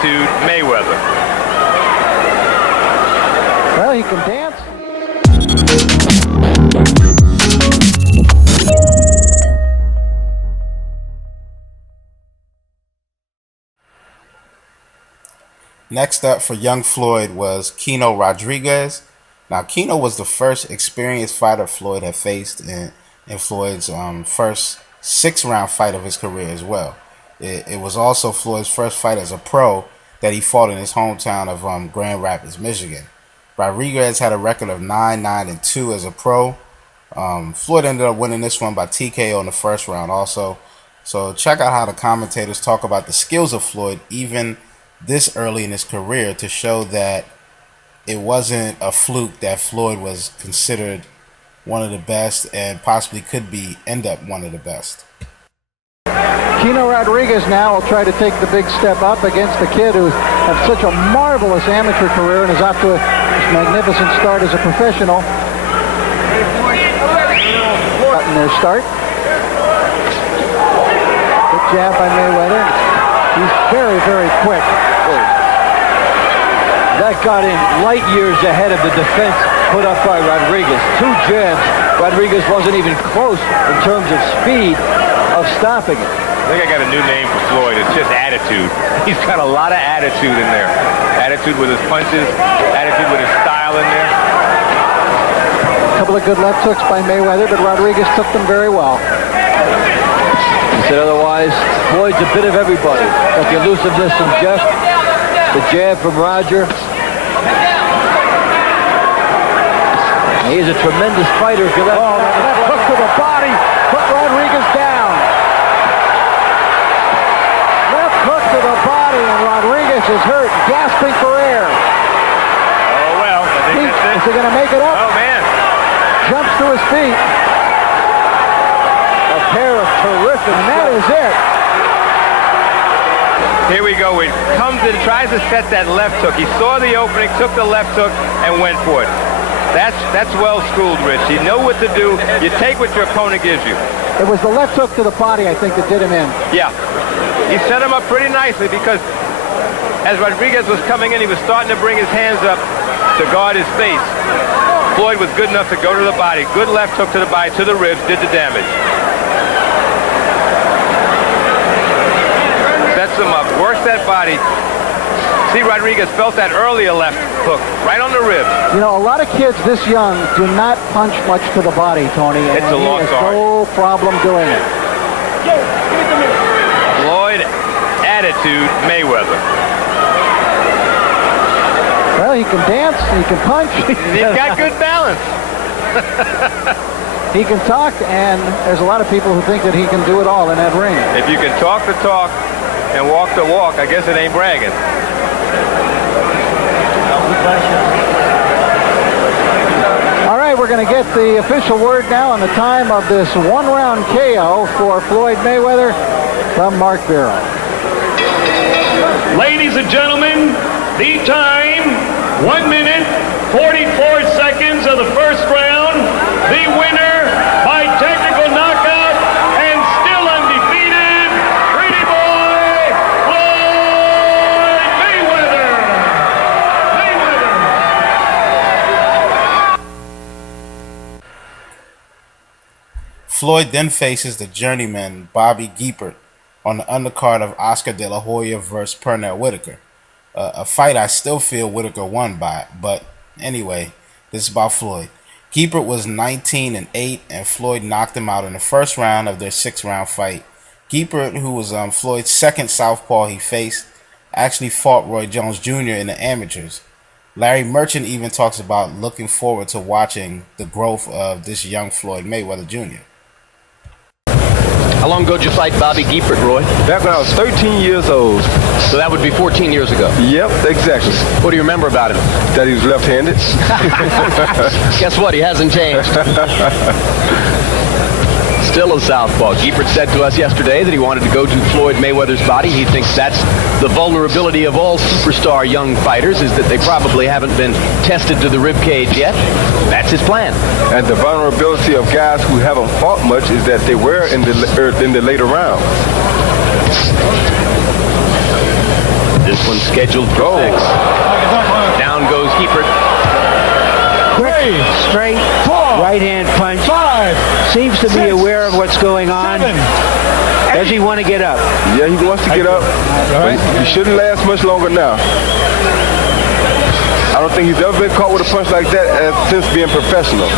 Attitude Mayweather. Well, he can dance. Next up for young Floyd was Keno Rodriguez. Now, Keno was the first experienced fighter Floyd had faced in Floyd's first 6-round fight of his career as well. It was also Floyd's first fight as a pro that he fought in his hometown of Grand Rapids, Michigan. Rodriguez had a record of 9-9-2 as a pro. Floyd ended up winning this one by TKO in the first round also. So check out how the commentators talk about the skills of Floyd even this early in his career to show that it wasn't a fluke that Floyd was considered one of the best and possibly could end up one of the best. Keno Rodriguez now will try to take the big step up against the kid who had such a marvelous amateur career and is off to a magnificent start as a professional. In their start. Good jab by Mayweather. He's very, very quick. That got in light years ahead of the defense put up by Rodriguez. 2 jabs. Rodriguez wasn't even close in terms of speed of stopping it. I think I got a new name for Floyd. It's just attitude. He's got a lot of attitude in there. Attitude with his punches, attitude with his style in there. A couple of good left hooks by Mayweather, but Rodriguez took them very well. He said otherwise, Floyd's a bit of everybody. Got the elusiveness from Jeff, the jab from Roger. He's a tremendous fighter. If you let that hook to the body, put Rodriguez down. Left hook to the body, and Rodriguez is hurt, gasping for air. Oh, well, I think that's it. Is he going to make it up? Oh, man. Jumps to his feet. a pair of terrific, and that is it. Here we go. It comes in, tries to set that left hook. He saw the opening, took the left hook, and went for it. That's well schooled, Rich. You know what to do. You take what your opponent gives you. It was the left hook to the body, I think, that did him in. Yeah. He set him up pretty nicely because as Rodriguez was coming in, he was starting to bring his hands up to guard his face. Floyd was good enough to go to the body. Good left hook to the body, to the ribs, did the damage. Sets him up, works that body. See, Rodriguez felt that earlier left hook, right on the ribs. You know, a lot of kids this young do not punch much to the body, Tony. It's a lost art. No problem doing it. Floyd attitude Mayweather. Well, he can dance, he can punch. He's got good balance. He can talk, and there's a lot of people who think that he can do it all in that ring. If you can talk the talk and walk the walk, I guess it ain't bragging. All right, we're going to get the official word now on the time of this one-round KO for Floyd Mayweather from Mark Vero. Ladies and gentlemen, the time, 1 minute, 44 seconds of the first round. The winner by technical knockout and still undefeated, Pretty Boy Floyd Mayweather. Floyd then faces the journeyman Bobby Giepert on the undercard of Oscar De La Hoya versus Pernell Whitaker. A fight I still feel Whitaker won by, but anyway, this is about Floyd. Giepert was 19-8, and Floyd knocked him out in the first round of their 6-round fight. Giepert, who was Floyd's second southpaw he faced, actually fought Roy Jones Jr. in the amateurs. Larry Merchant even talks about looking forward to watching the growth of this young Floyd Mayweather Jr. How long ago did you fight Bobby Giepert, Roy? Back when I was 13 years old. So that would be 14 years ago. Yep, exactly. What do you remember about him? That he was left-handed. Guess what? He hasn't changed. Still a southpaw. Giepert said to us yesterday that he wanted to go to Floyd Mayweather's body. He thinks that's the vulnerability of all superstar young fighters, is that they probably haven't been tested to the rib cage yet. That's his plan. And the vulnerability of guys who haven't fought much is that they were in the later rounds. This one scheduled for 6. Down goes Giepert. Quick, straight, right-hand punch. 5. Seems to be aware of what's going on. 7. Does he want to get up? Yeah, he wants to get up. But he shouldn't last much longer now. I don't think he's ever been caught with a punch like that since being professional.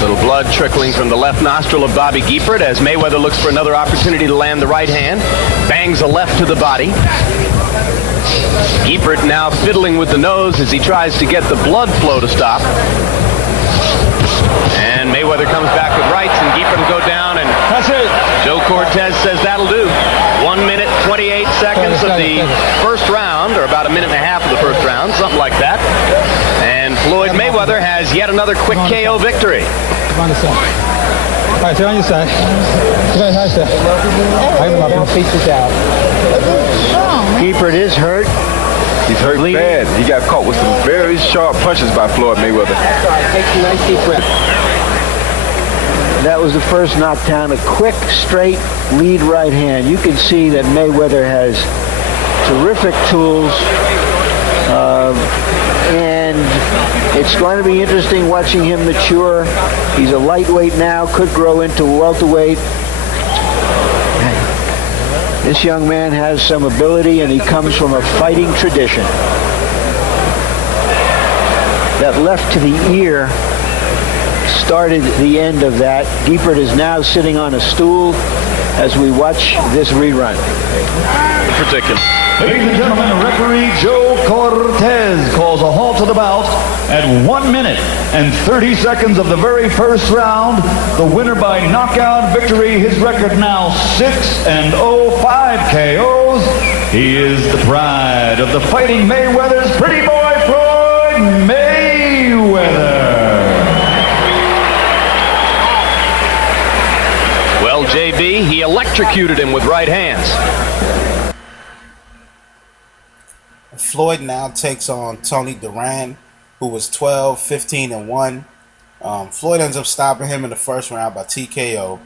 Little blood trickling from the left nostril of Bobby Giepert as Mayweather looks for another opportunity to land the right hand. Bangs a left to the body. Giepert now fiddling with the nose as he tries to get the blood flow to stop. And Mayweather comes back with rights, and Giepert will go down, and That's it. Joe Cortez says that'll do. 1 minute, 28 seconds of the first round, or about a minute and a half of the first round, something like that. And Floyd Mayweather has yet another quick KO victory. On the side. All right, stay on your side. Giepert is hurt. He's hurt bad. He got caught with some very sharp punches by Floyd Mayweather. Take a nice deep breath. That was the first knockdown. A quick, straight lead right hand. You can see that Mayweather has terrific tools. And it's going to be interesting watching him mature. He's a lightweight now, could grow into welterweight. This young man has some ability, and he comes from a fighting tradition. That left to the ear started the end of that. Giepert is now sitting on a stool as we watch this rerun. Particular. Ladies and gentlemen, referee Joe Cortez calls a halt to the bout at 1 minute and 30 seconds of the very first round. The winner by knockout victory. His record now 6-0, 5 KOs. He is the pride of the Fighting Mayweathers, Pretty Boy Floyd Mayweather. Well, JB, he electrocuted him with right hands. Floyd now takes on Tony Duran, who was 12, 15, and 1. Floyd ends up stopping him in the first round by TKO.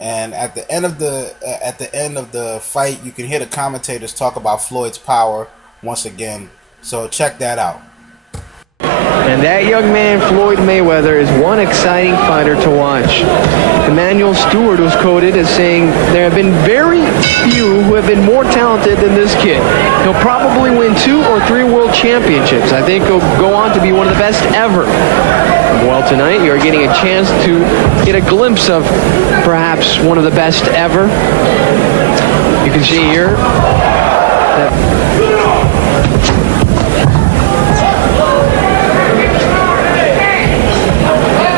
And at the end of the fight, you can hear the commentators talk about Floyd's power once again. So check that out. And that young man, Floyd Mayweather, is one exciting fighter to watch. Emmanuel Stewart was quoted as saying, there have been very few who have been more talented than this kid. He'll probably win 2 or 3 world championships. I think he'll go on to be one of the best ever. Well, tonight you're getting a chance to get a glimpse of perhaps one of the best ever. You can see here that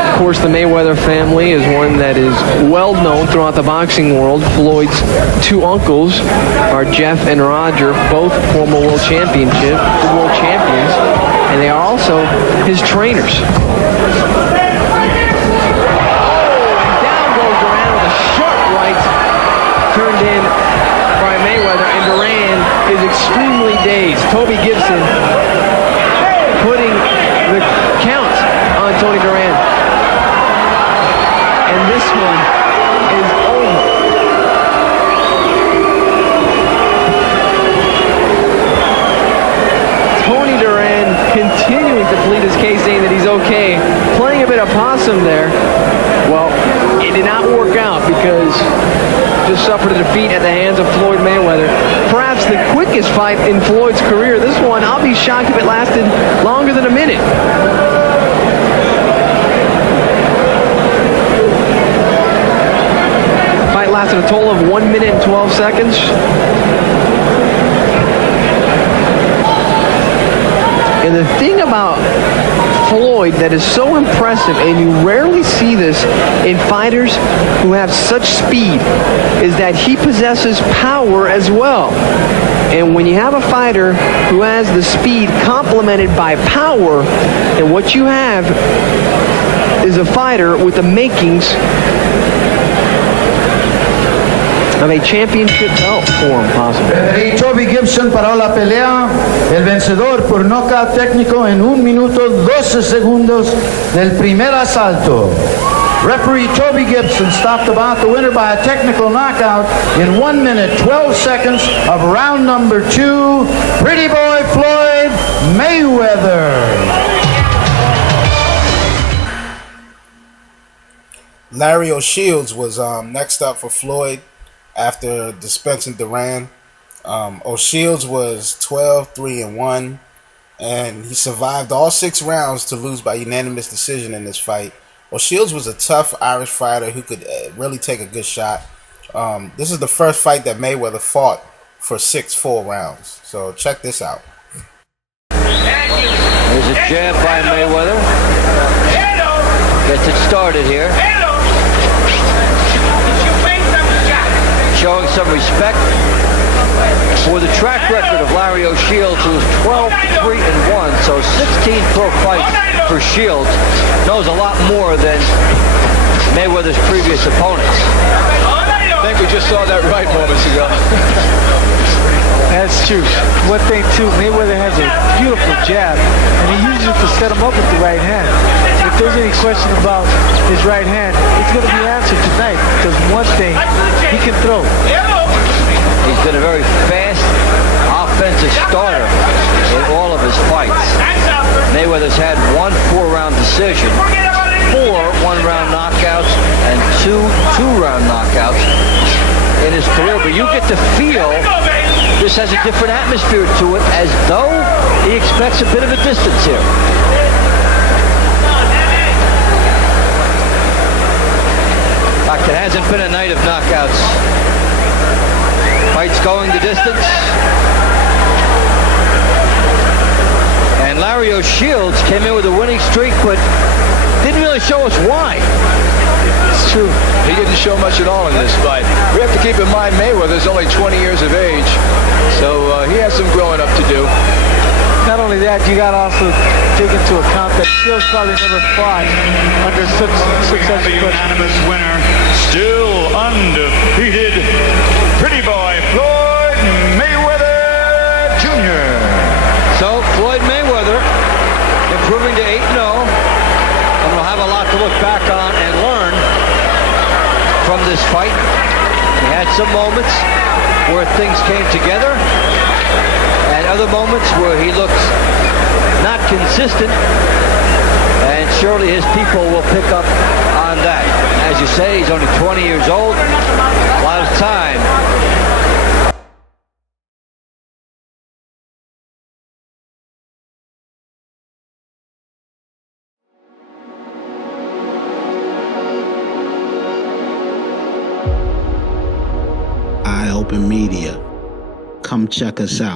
of course, the Mayweather family is one that is well known throughout the boxing world. Floyd's 2 uncles are Jeff and Roger, both former world champions, and they are also his trainers. And down goes Duran with a sharp right turned in by Mayweather, and Duran is extremely dazed. Toby Gibson putting the count on Tony Duran. And this one is over. Tony Duran continuing to plead his case, saying that he's okay. Playing a bit of possum there. Well, it did not work out because just suffered a defeat at the hands of Floyd Mayweather. Perhaps the quickest fight in Floyd's career. This one, I'll be shocked if it lasted longer than a minute. Lasted a total of 1 minute and 12 seconds. And the thing about Floyd that is so impressive, and you rarely see this in fighters who have such speed, is that he possesses power as well. And when you have a fighter who has the speed complemented by power, and what you have is a fighter with the makings of a championship belt for him, possibly. Toby Gibson paró la pelea. El vencedor por nocaut técnico en 1 minuto 12 segundos del primer asalto. Referee Toby Gibson stopped the bout. The winner by a technical knockout in 1 minute, 12 seconds of round number 2, Pretty Boy Floyd Mayweather. Larry O'Shields was next up for Floyd after dispensing Duran. O'Shields was 12-3-1, and he survived all 6 rounds to lose by unanimous decision in this fight. O'Shields was a tough Irish fighter who could really take a good shot. This is the first fight that Mayweather fought for 6 full rounds. So check this out. There's a jab by Mayweather. Gets it started here. Showing some respect for the track record of Larry O'Shields, who is 12-3-1, so 16 pro fights for Shields. Knows a lot more than Mayweather's previous opponents. I think we just saw that right moments ago. That's true. One thing too, Mayweather has a beautiful jab, and he uses it to set him up with the right hand. If there's any question about his right hand, it's going to be answered tonight, because one thing, he can throw. He's been a very fast offensive starter in all of his fights. Mayweather's had 1 4-round decision, 4 1-round knockouts, and 2 2-round knockouts in his career. But you get to feel this has a different atmosphere to it, as though he expects a bit of a distance here. In fact, it hasn't been a night of knockouts. Fights going the distance. And Larry O'Shields came in with a winning streak, but didn't really show us why. It's true. He didn't show much at all in this fight. We have to keep in mind Mayweather's only 20 years of age, so he has some growing up to do. Not only that, you got to also take into account that Shields probably never fought under such successful unanimous winner, still undefeated, Pretty Boy Floyd Mayweather Jr. So Floyd Mayweather improving to 8-0, and we'll have a lot to look back on and learn from this fight. He had some moments where things came together, and other moments where he looked not consistent, and surely his people will pick up on that. As you say, he's only 20 years old, a lot of time. Open Media. Come check us out.